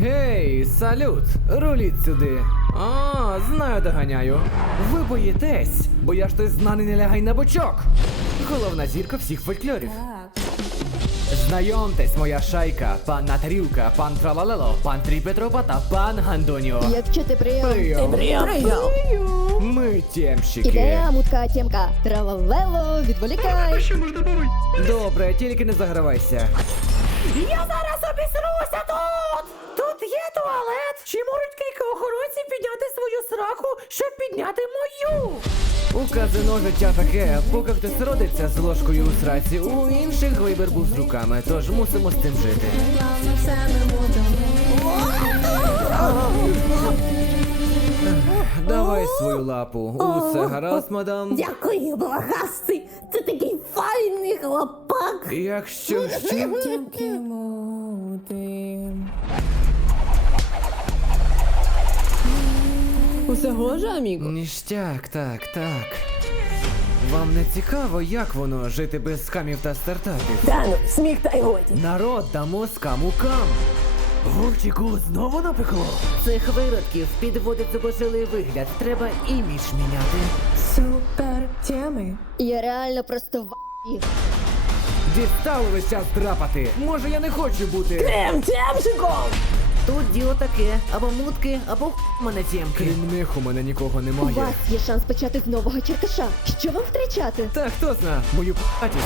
Гей, салют! Руліть сюди. А, знаю, доганяю. Ви боїтесь, бо я ж той знаний не лягай на бочок. Головна зірка всіх фольклорів. Знайомтесь, моя шайка, пан Натарівка, пан Тралалело, пан Тріпетропа та пан Гандоніо. Як чути прийом? Прийом. Прийом. Ми тємщики. Ідея, мутка, тємка. Травалело, відволікай. Добре, тільки не загравайся. Я зараз обісруся Чи можуть кілька охоронців підняти свою сраку, щоб підняти мою? У казино життя таке, поки хтось родиться з ложкою у сраці, у інших вибір був з руками, тож мусимо з цим жити. Давай свою лапу. Усе гаразд, мадам. Дякую, благасти! Ти такий файний хлопак! Якщо ще. Усе гоже, аміго? Ніштяк, так, так. Вам не цікаво, як воно жити без скамів та стартапів? Та ну, сміх та й годі. Народ дамо скамукам. Вовчику знову напекло. Цих виродків підводить зубожилий вигляд. Треба імідж міняти. Супер теми. Я реально просто в***ів. Дістало весь час драпати. Може я не хочу бути. Тем тямчиком! Тут діло таке, або мутки, або х мене тємки. Крім них у мене нікого У немає. вас є шанс почати з нового черкаша. Що вам втрачати? Та хто зна, мою п***атість.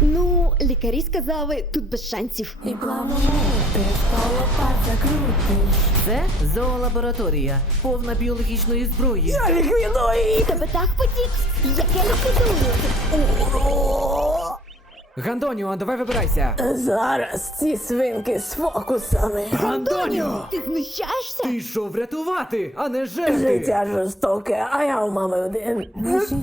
Ну, лікарі сказали, тут без шансів. І плавно мовити, колопат закрутиш. Це зоолабораторія, повна біологічної зброї. Я ліквідую! Тебе так потік, яке ліквідую. Гандоніо, давай вибирайся. Зараз ці свинки з фокусами. Гандоніо! Ти знущаєшся? Ти йшов врятувати, а не жерти. Життя жорстоке, а я у мами один. Наші